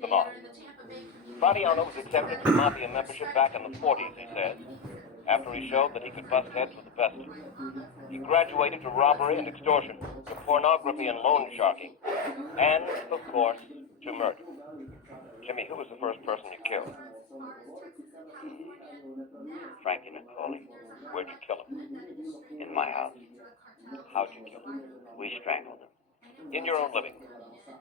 the mob. Fraitano was accepted to mafia membership back in the 40s, he says, after he showed that he could bust heads with the best of them. He graduated to robbery and extortion, to pornography and loan sharking, and, of course, to murder. Jimmy, who was the first person you killed? Frankie Nicoli. Where'd you kill him? In my house. How'd you kill him? We strangled him. In your own living room?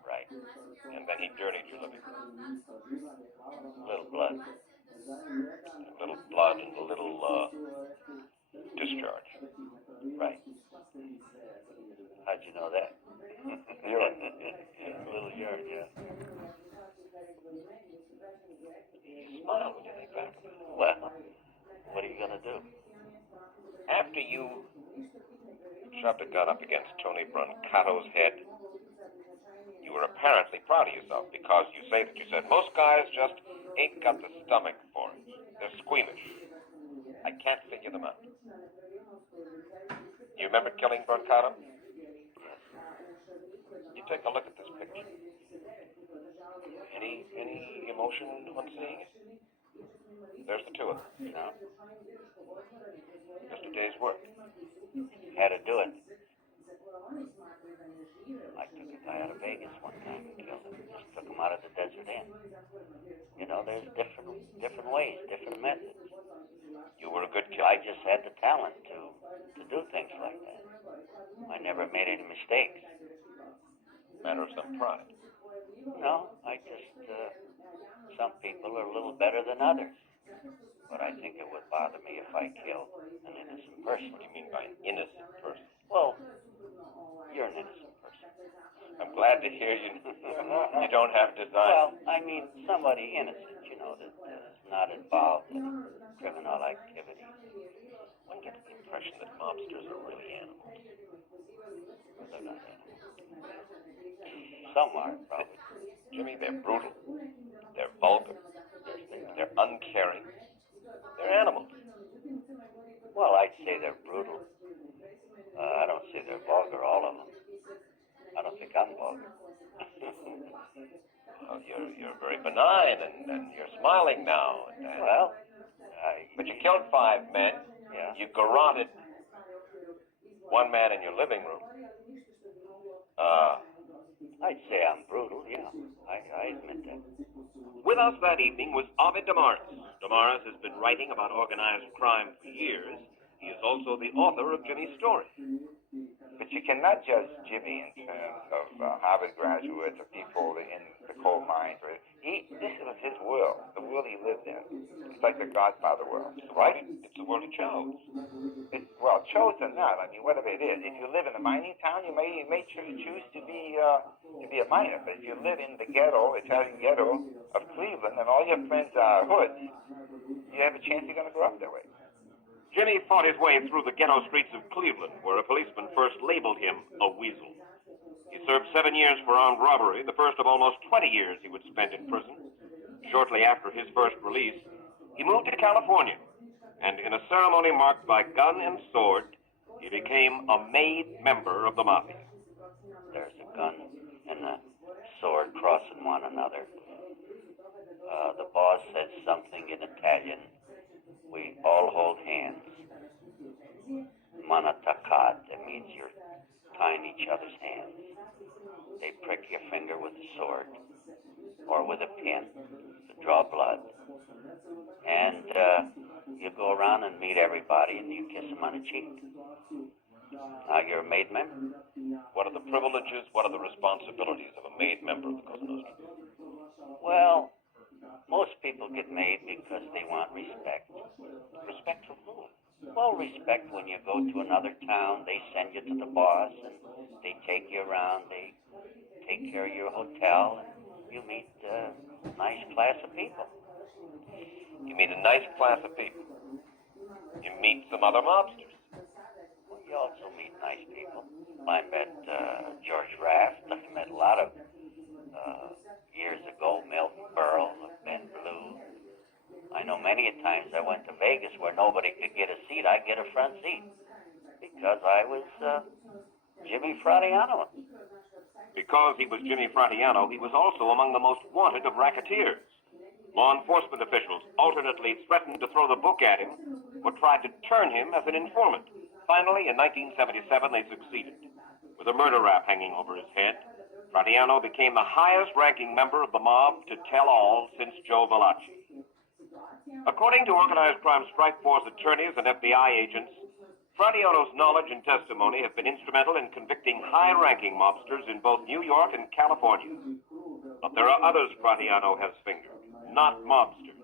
Right. And then he dirtied your living room? Little blood. A little blood and a little, discharge. Right. How'd you know that? Urine. A little urine, yeah. Smile when you think back. Well, what are you going to do? After you shoved a gun up against Tony Brancato's head, you were apparently proud of yourself because you said, most guys just ain't got the stomach for it. They're squeamish. I can't figure them out. You remember killing Brancato? You take a look at this picture. Any emotion on seeing it? There's the two of them. No. Just a day's work. Had to do it. I took a guy out of Vegas one time and killed him. Just took him out of the desert inn. You know, there's different ways, different methods. You were a good killer. I just had the talent to do things like that. I never made any mistakes. Matter of some pride. No, some people are a little better than others. But I think it would bother me if I killed an innocent person. What do you mean by an innocent person? Well, you're an innocent person. I'm glad to hear you don't have design. Well, I mean somebody innocent, you know, that is not involved in criminal activity. One gets the impression that mobsters are really animals. They're not animals. Some are, probably. Jimmy, they're brutal. They're vulgar. They're uncaring. They're animals. Well, I'd say they're brutal. I don't say they're vulgar, all of them. I don't think I'm vulgar. Well, you're very benign, and you're smiling now. Well, but you killed 5 men. Yeah. You garroted 1 man in your living room. I'd say I'm brutal, yeah. I admit that. With us that evening was Ovid Damaris. Damaris has been writing about organized crime for years. He is also the author of Jimmy's story. But you cannot judge Jimmy in terms of Harvard graduates or people in the coal mines. This was his world, the world he lived in. It's like the Godfather world, right? It's the world he chose. Well, chose or not, I mean, whatever it is. If you live in a mining town, you may choose to be a miner. But if you live in the ghetto, Italian ghetto of Cleveland, and all your friends are hoods, you have a chance you're going to grow up that way. Jimmy fought his way through the ghetto streets of Cleveland, where a policeman first labeled him a weasel. He served 7 years for armed robbery, the first of almost 20 years he would spend in prison. Shortly after his first release, he moved to California, and in a ceremony marked by gun and sword, he became a made member of the Mafia. There's a gun and a sword crossing one another. The boss said something in Italian. We all hold hands. Manatakat, that means you're tying each other's hands. They prick your finger with a sword or with a pin to draw blood. And you go around and meet everybody and you kiss them on the cheek. Now you're a made member. What are the privileges, what are the responsibilities of a made member of the Cosa Nostra? Well, most people get made because they want respect. Respect from whom? Well, respect when you go to another town, they send you to the boss and they take you around, they take care of your hotel, and you meet a nice class of people. You meet a nice class of people. You meet some other mobsters. Well, you also meet nice people. I met George Raft. I met a lot of years ago, Milton Berle, Ben Blue. I know many a times I went to Vegas where nobody could get a seat. I'd get a front seat because I was Jimmy Fraitano. Because he was Jimmy Fraitano, he was also among the most wanted of racketeers. Law enforcement officials alternately threatened to throw the book at him or tried to turn him as an informant. Finally, in 1977, they succeeded. With a murder rap hanging over his head, Fraitano became the highest-ranking member of the mob to tell all since Joe Valachi. According to Organized Crime Strike Force attorneys and FBI agents, Fraitano's knowledge and testimony have been instrumental in convicting high-ranking mobsters in both New York and California. But there are others Fraitano has fingered, not mobsters.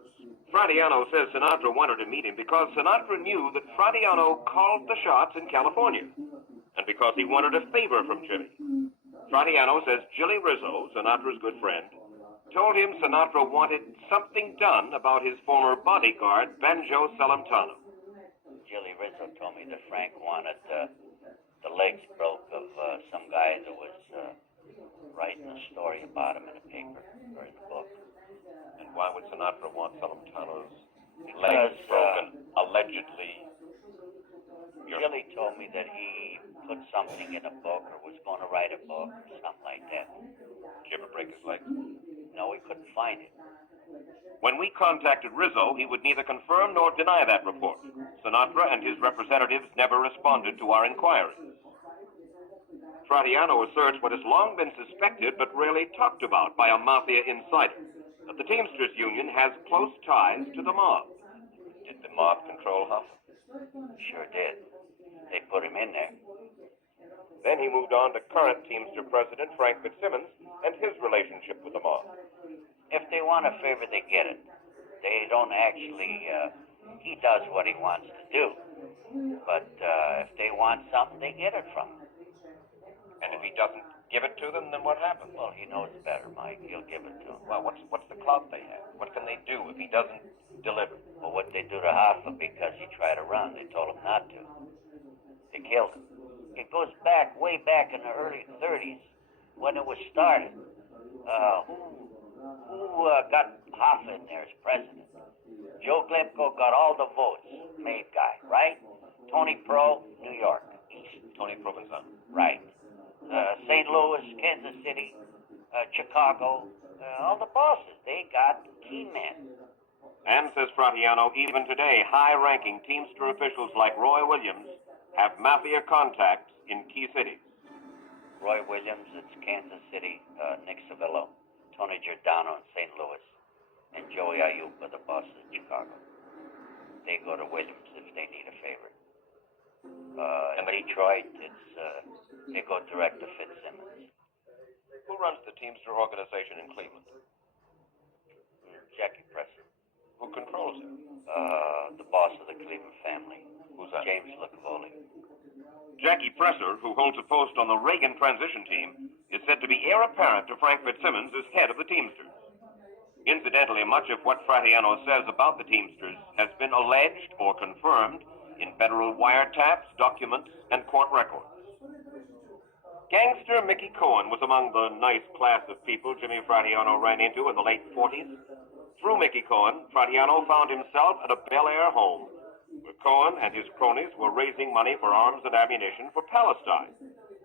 Fraitano says Sinatra wanted to meet him because Sinatra knew that Fraitano called the shots in California, and because he wanted a favor from Jimmy. Fraitano says Jilly Rizzo, Sinatra's good friend, told him Sinatra wanted something done about his former bodyguard, Benjo Celentano. Jilly Rizzo told me that Frank wanted the legs broke of some guy that was writing a story about him in a paper or in a book. And why would Sinatra want Celentano's legs broken, allegedly? Jilly told me that he put something in a book or was going to write a book or something like that. Did you ever break his legs? No, we couldn't find it. When we contacted Rizzo, he would neither confirm nor deny that report. Sinatra and his representatives never responded to our inquiries. Fraitano asserts what has long been suspected but rarely talked about by a mafia insider, that the Teamsters Union has close ties to the mob. Did the mob control Huff? Sure did. They put him in there. Then he moved on to current Teamster President Frank Fitzsimmons and his relationship with the mob. If they want a favor, they get it. They don't actually, he does what he wants to do. But if they want something, they get it from him. And if he doesn't give it to them, then what happens? Well, he knows better, Mike. He'll give it to him. Well, what's the clout they have? What can they do if he doesn't deliver? Well, what they do to Hoffa because he tried to run, they told him not to. They killed him. It goes back, way back in the early 30s, when it was started. Who got Hoffa in there as president? Joe Klimko got all the votes, made guy, right? Tony Pro, New York, East. Tony Provenzano. Right. St. Louis, Kansas City, Chicago, all the bosses, they got key men. And, says Fraitano, even today, high-ranking Teamster officials like Roy Williams have mafia contacts in key cities. Roy Williams, it's Kansas City, Nick Civillo, Tony Giordano in St. Louis, and Joey Ayupa, the boss in Chicago. They go to Williams if they need a favor. In Detroit, it's they go direct to Fitzsimmons. Who runs the Teamster organization in Cleveland? Jackie Presser. Who controls it? The boss of the Cleveland family. Who's that? James Licavoli. Jackie Presser, who holds a post on the Reagan transition team, is said to be heir apparent to Frank Fitzsimmons as head of the Teamsters. Incidentally, much of what Fraitano says about the Teamsters has been alleged or confirmed in federal wiretaps, documents, and court records. Gangster Mickey Cohen was among the nice class of people Jimmy Fraitano ran into in the late 40s. Through Mickey Cohen, Fraitano found himself at a Bel Air home, where Cohen and his cronies were raising money for arms and ammunition for Palestine.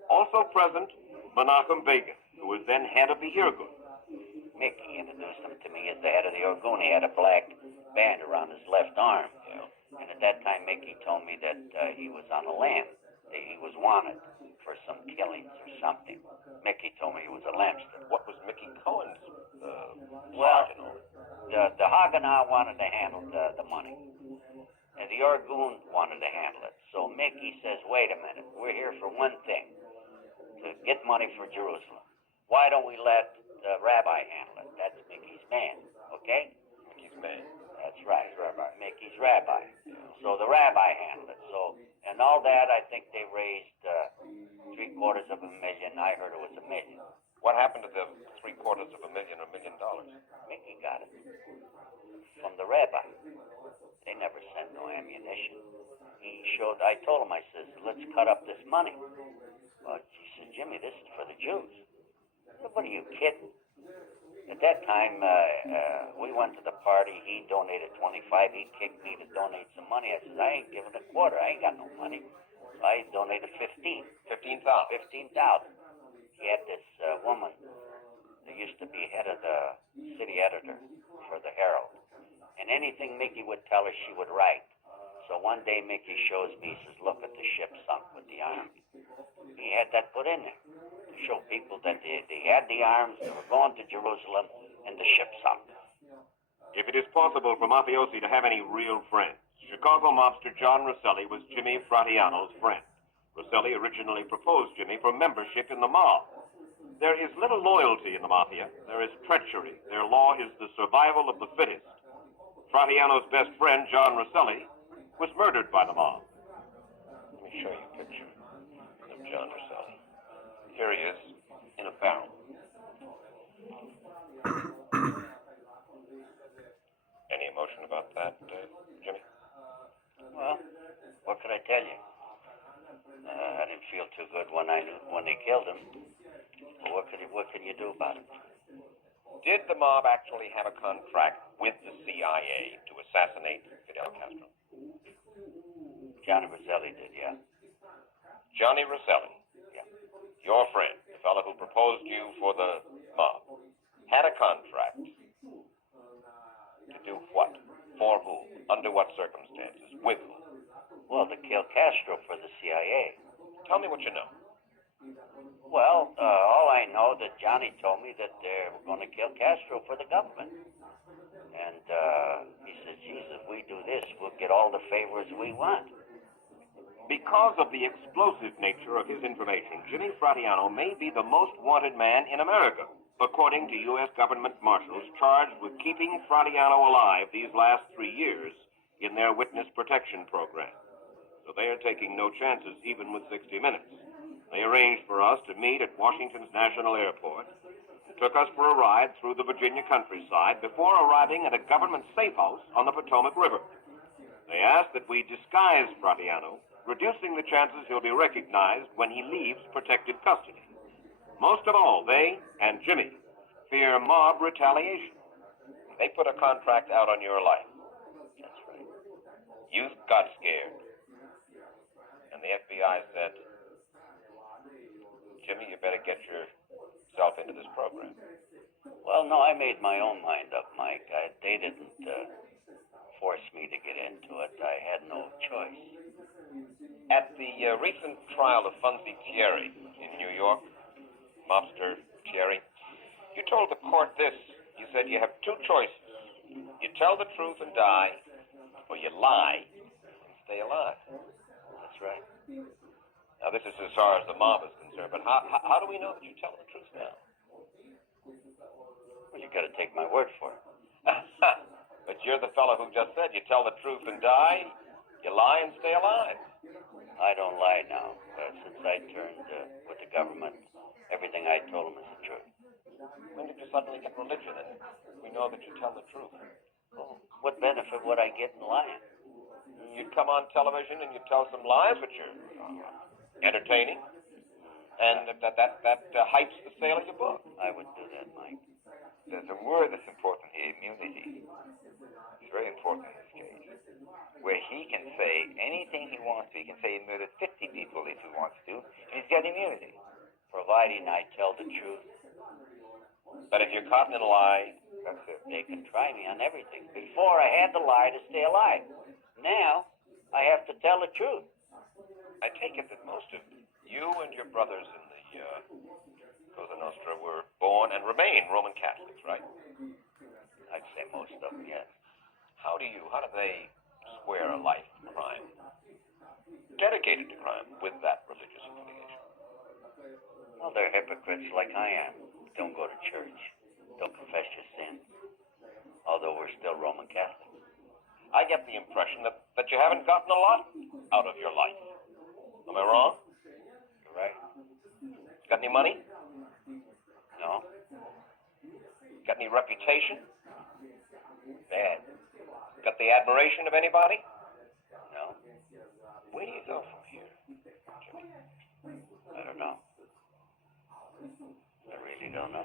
Also present, Menachem Begin, who was then head of the Irgun. Mickey introduced him to me as the head of the Irgun. He had a black band around his left arm. Yeah. And at that time, Mickey told me that he was on the lam. He was wanted for some killings or something. Mickey told me he was a lamster. What was Mickey Cohen's Well, part in all this? the Haganah wanted to handle the money. And the Irgun wanted to handle it. So Mickey says, wait a minute, we're here for one thing, to get money for Jerusalem. Why don't we let the rabbi handle it? That's Mickey's man, okay? Mickey's man. That's right. Rabbi. Mickey's rabbi. So the rabbi handled it. So, and all that, I think they raised $750,000. I heard it was $1 million. What happened to the $750,000 or $1 million? Mickey got it from the rabbi. They never sent no ammunition. I told him, I says, let's cut up this money. But he said, Jimmy, this is for the Jews. I said, what are you kidding? At that time, we went to the party. He donated $25. He kicked me to donate some money. I said, I ain't giving a quarter. I ain't got no money. So I donated $15,000. $15,000. $15,000. he had this woman that used to be head of the city editor for the Herald. And anything Mickey would tell her, she would write. So one day Mickey shows me, he says, look at the ship sunk with the arms. He had that put in there to show people that they had the arms, they were going to Jerusalem, and the ship sunk. If it is possible for mafiosi to have any real friends, Chicago mobster John Rosselli was Jimmy Fraitano's friend. Rosselli originally proposed Jimmy for membership in the mob. There is little loyalty in the mafia. There is treachery. Their law is the survival of the fittest. Fraitano's best friend, John Rosselli, was murdered by the mob. Let me show you a picture of John Rosselli. Here he is, in a barrel. Any emotion about that, Jimmy? Well, what could I tell you? I didn't feel too good when they killed him. But what can you do about it? Did the mob actually have a contract with the CIA to assassinate Fidel Castro? Johnny Rosselli did, yeah. Johnny Rosselli, Yeah. your friend, the fellow who proposed you for the mob, had a contract to do what? For who? Under what circumstances? With who? Well, to kill Castro for the CIA. Tell me what you know. Well, all I know that Johnny told me that they were going to kill Castro for the government. And he said, geez, if we do this, we'll get all the favors we want. Because of the explosive nature of his information, Jimmy Fraitano may be the most wanted man in America, according to U.S. government marshals charged with keeping Fraitano alive these last 3 years in their witness protection program. So they are taking no chances, even with 60 Minutes. They arranged for us to meet at Washington's National Airport and took us for a ride through the Virginia countryside before arriving at a government safe house on the Potomac River. They asked that we disguise Fraitano, reducing the chances he'll be recognized when he leaves protected custody. Most of all, they and Jimmy fear mob retaliation. They put a contract out on your life. That's right. You got scared. And the FBI said, Jimmy, you better get yourself into this program. Well, no, I made my own mind up, Mike. They didn't force me to get into it. I had no choice. At the recent trial of Funzi Thierry in New York, mobster Thierry, you told the court this. You said you have two choices. You tell the truth and die, or you lie and stay alive. That's right. Now, this is as far as the mob is concerned, but how do we know that you tell the truth now? Well, you got to take my word for it. But you're the fellow who just said you tell the truth and die, you lie and stay alive. I don't lie now. Since I turned with the government, everything I told them is the truth. When did you suddenly get religion and we know that you tell the truth? Well, what benefit would I get in lying? You'd come on television and you'd tell some lies, which are entertaining, and that hypes the sale of your book. I would do that, Mike. There's a word that's important here, immunity. It's very important in this case. Where he can say anything he wants to. He can say he murdered 50 people if he wants to, and he's got immunity. Providing I tell the truth. But if you're caught in a lie, That's it. They can try me on everything. Before, I had to lie to stay alive. Now, I have to tell the truth. I take it that most of you and your brothers in the Cosa Nostra were born and remain Roman Catholics, right? I'd say most of them, yes. How do they square a life of crime, dedicated to crime, with that religious affiliation? Well, they're hypocrites like I am. Don't go to church. Don't confess your sins. Although we're still Roman Catholics. I get the impression that you haven't gotten a lot out of your life. Am I wrong? You're right. Got any money? No? Got any reputation? Bad. Got the admiration of anybody? No? Where do you go from here, Jimmy? I don't know. I really don't know.